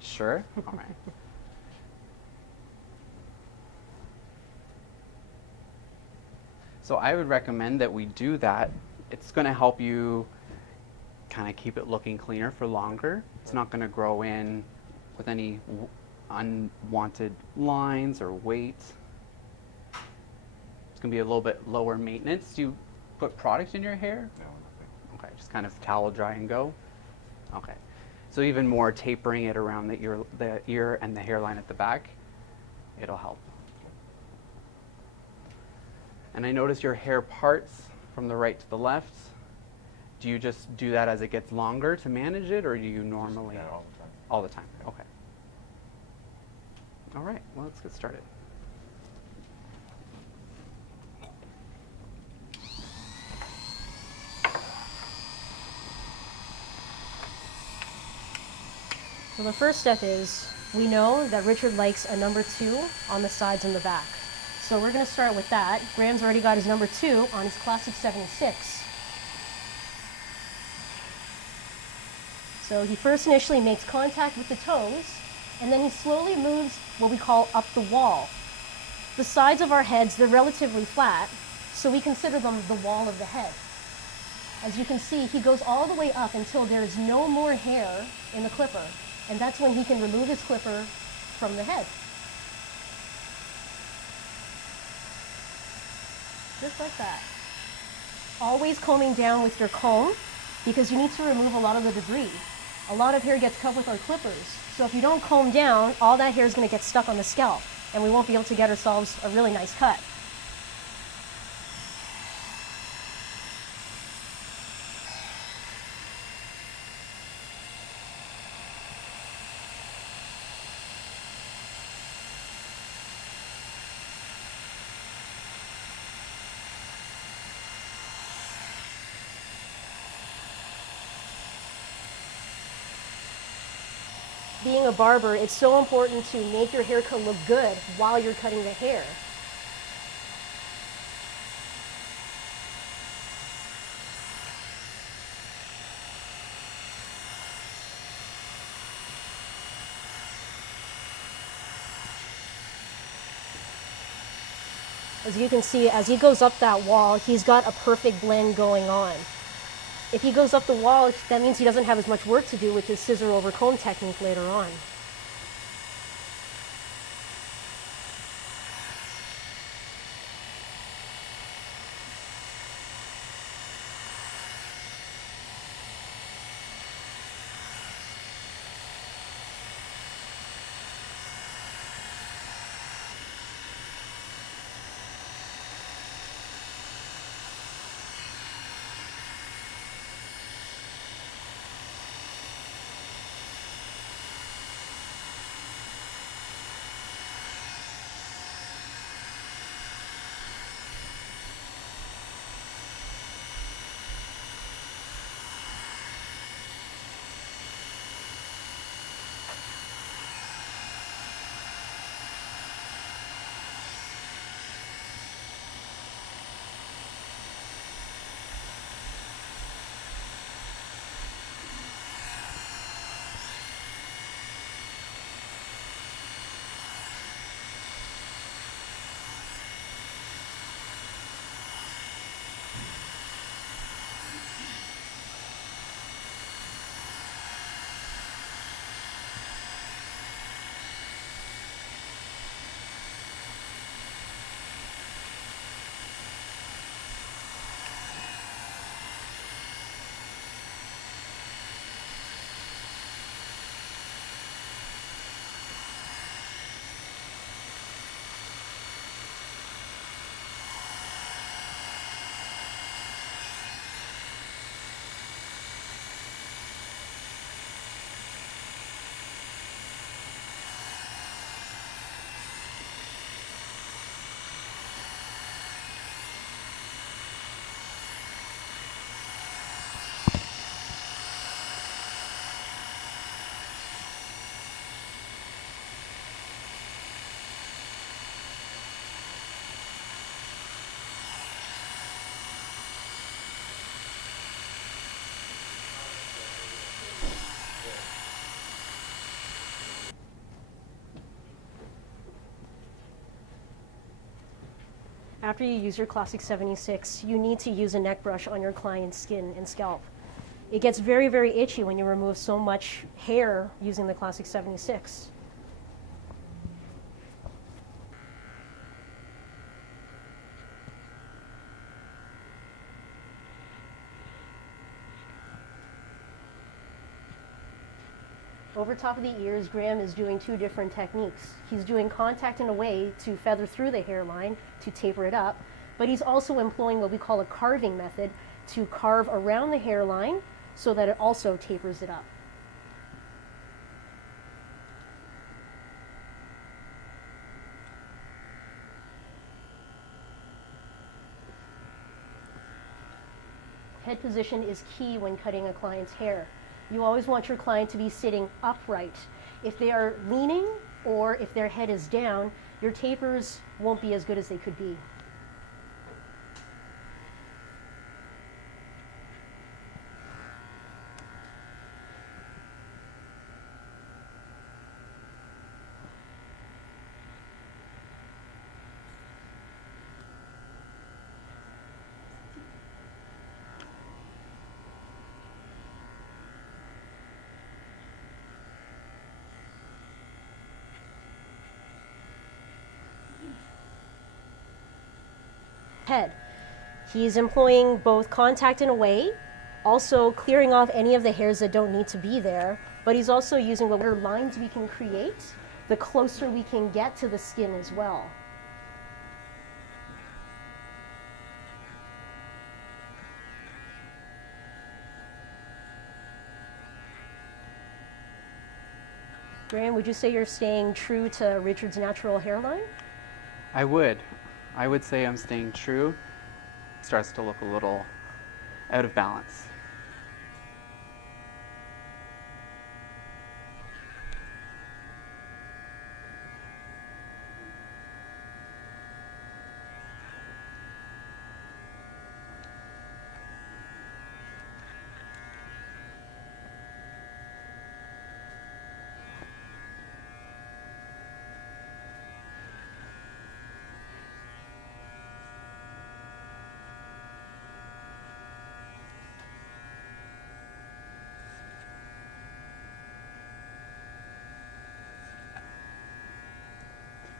Sure? All right. So I would recommend that we do that. It's going to help you kind of keep it looking cleaner for longer. It's not going to grow in with any unwanted lines or weight. It's going to be a little bit lower maintenance. Do you put product in your hair? No, nothing. Okay, just kind of towel dry and go. Okay. So even more tapering it around the ear and the hairline at the back, it'll help. And I notice your hair parts from the right to the left. Do you just do that as it gets longer to manage it, or do you normally? Yeah, all the time. All the time, Yeah. okay. All right, well, let's get started. So the first step is, we know that Richard likes a number 2 on the sides and the back. So we're going to start with that. Graham's already got his number 2 on his classic 76. So he first initially makes contact with the toes, and then he slowly moves what we call up the wall. The sides of our heads, they're relatively flat, so we consider them the wall of the head. As you can see, he goes all the way up until there is no more hair in the clipper, and that's when he can remove his clipper from the head. Just like that. Always combing down with your comb, because you need to remove a lot of the debris. A lot of hair gets cut with our clippers, so if you don't comb down, all that hair is going to get stuck on the scalp, and we won't be able to get ourselves a really nice cut. Being a barber, it's so important to make your haircut look good while you're cutting the hair. As you can see, as he goes up that wall, he's got a perfect blend going on. If he goes up the wall, that means he doesn't have as much work to do with his scissor over comb technique later on. after you use your Classic 76, you need to use a neck brush on your client's skin and scalp. It gets very, very itchy when you remove so much hair using the Classic 76. Over top of the ears, Graham is doing two different techniques. He's doing contact in a way to feather through the hairline to taper it up, but he's also employing what we call a carving method to carve around the hairline so that it also tapers it up. Head position is key when cutting a client's hair. You always want your client to be sitting upright. If they are leaning or if their head is down, your tapers won't be as good as they could be. Head. He's employing both contact in a way, also clearing off any of the hairs that don't need to be there, but he's also using whatever lines we can create, the closer we can get to the skin as well. Graham, would you say you're staying true to Richard's natural hairline? I would say I'm staying true. It starts to look a little out of balance.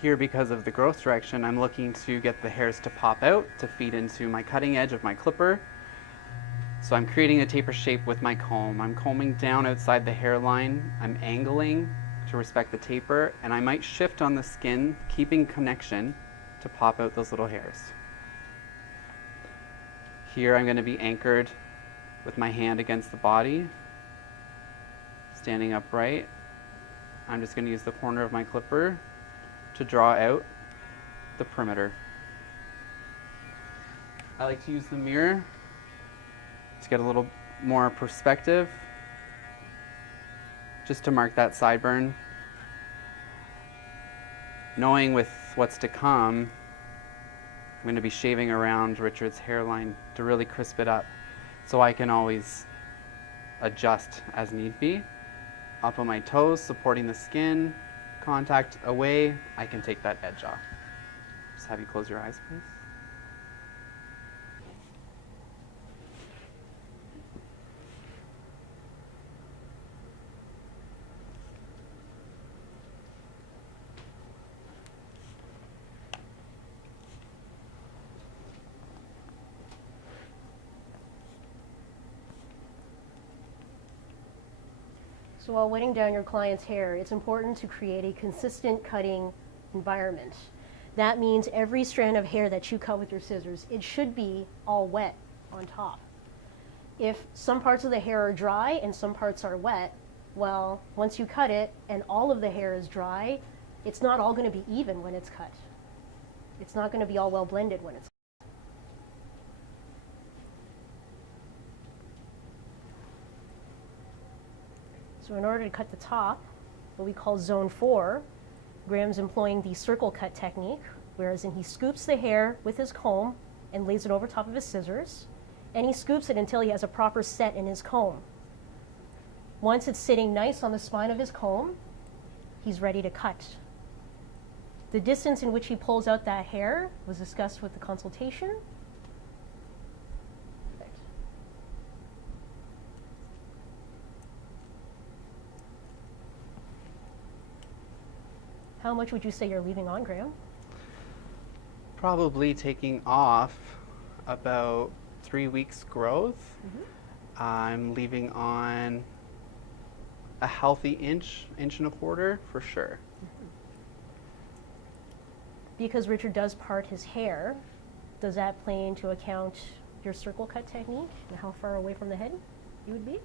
Here, because of the growth direction, I'm looking to get the hairs to pop out to feed into my cutting edge of my clipper. So I'm creating a taper shape with my comb. I'm combing down outside the hairline. I'm angling to respect the taper, and I might shift on the skin, keeping connection to pop out those little hairs. Here I'm going to be anchored with my hand against the body, standing upright. I'm just going to use the corner of my clipper to draw out the perimeter. I like to use the mirror to get a little more perspective, just to mark that sideburn. Knowing with what's to come, I'm going to be shaving around Richard's hairline to really crisp it up, so I can always adjust as need be. Up on my toes, supporting the skin, contact away, I can take that edge off. Just have you close your eyes, please. So while wetting down your client's hair, it's important to create a consistent cutting environment. That means every strand of hair that you cut with your scissors, it should be all wet on top. If some parts of the hair are dry and some parts are wet, well, once you cut it and all of the hair is dry, it's not all going to be even when it's cut. It's not going to be all well blended when it's cut. So in order to cut the top, what we call zone 4, Graham's employing the circle cut technique, whereas he scoops the hair with his comb and lays it over top of his scissors, and he scoops it until he has a proper set in his comb. Once it's sitting nice on the spine of his comb, he's ready to cut. The distance in which he pulls out that hair was discussed with the consultation. How much would you say you're leaving on, Graham? Probably taking off about 3 weeks growth. I'm leaving on a healthy inch and a quarter for sure. Because Richard does part his hair, does that play into account your circle cut technique and how far away from the head you would be?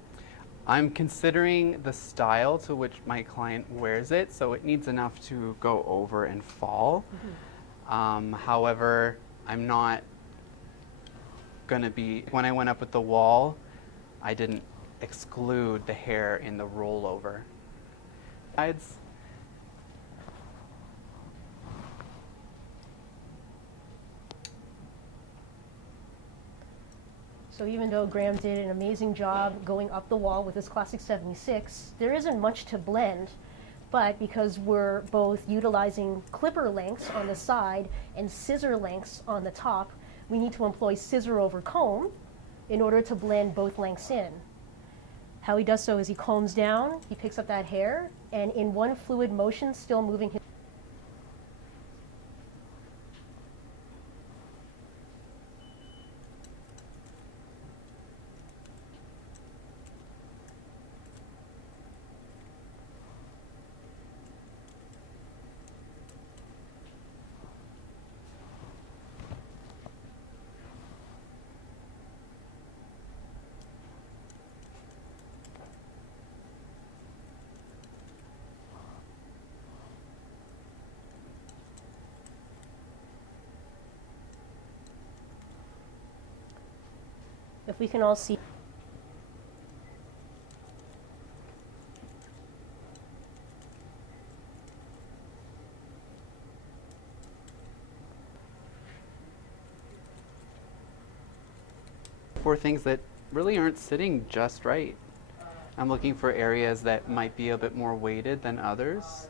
I'm considering the style to which my client wears it, so it needs enough to go over and fall. However, I'm not gonna be, when I went up with the wall, I didn't exclude the hair in the rollover. So even though Graham did an amazing job going up the wall with his classic 76, there isn't much to blend, but because we're both utilizing clipper lengths on the side and scissor lengths on the top, we need to employ scissor over comb in order to blend both lengths in. How he does so is he combs down, he picks up that hair, and in one fluid motion, still moving his if we can all see. For things that really aren't sitting just right. I'm looking for areas that might be a bit more weighted than others.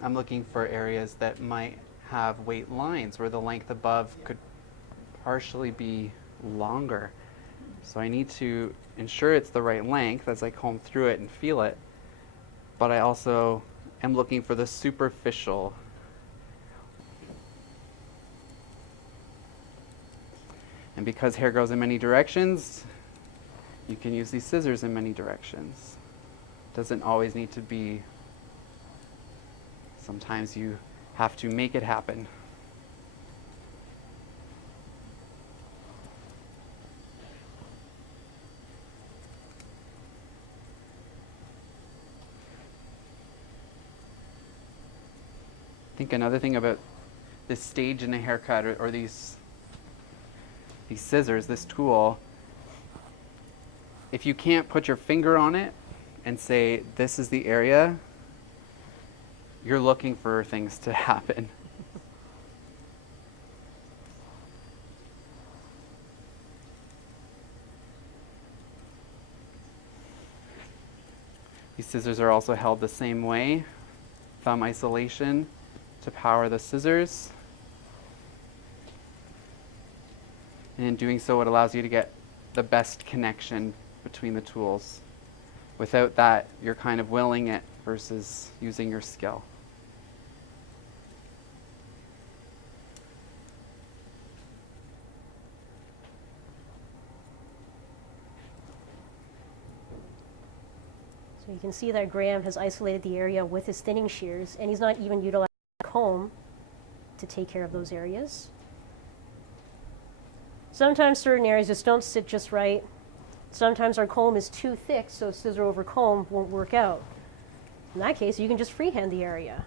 I'm looking for areas that might have weight lines where the length above could partially be longer. So I need to ensure it's the right length as I comb through it and feel it, but I also am looking for the superficial. And because hair grows in many directions, you can use these scissors in many directions. Doesn't always need to be. Sometimes you have to make it happen. I think another thing about this stage in a haircut or these scissors, this tool, if you can't put your finger on it and say, this is the area, you're looking for things to happen. These scissors are also held the same way, thumb isolation to power the scissors. And in doing so, it allows you to get the best connection between the tools. Without that, you're kind of willing it versus using your skill. So you can see that Graham has isolated the area with his thinning shears, and he's not even utilizing a comb to take care of those areas. Sometimes certain areas just don't sit just right. Sometimes our comb is too thick, so scissor over comb won't work out. In that case, you can just freehand the area.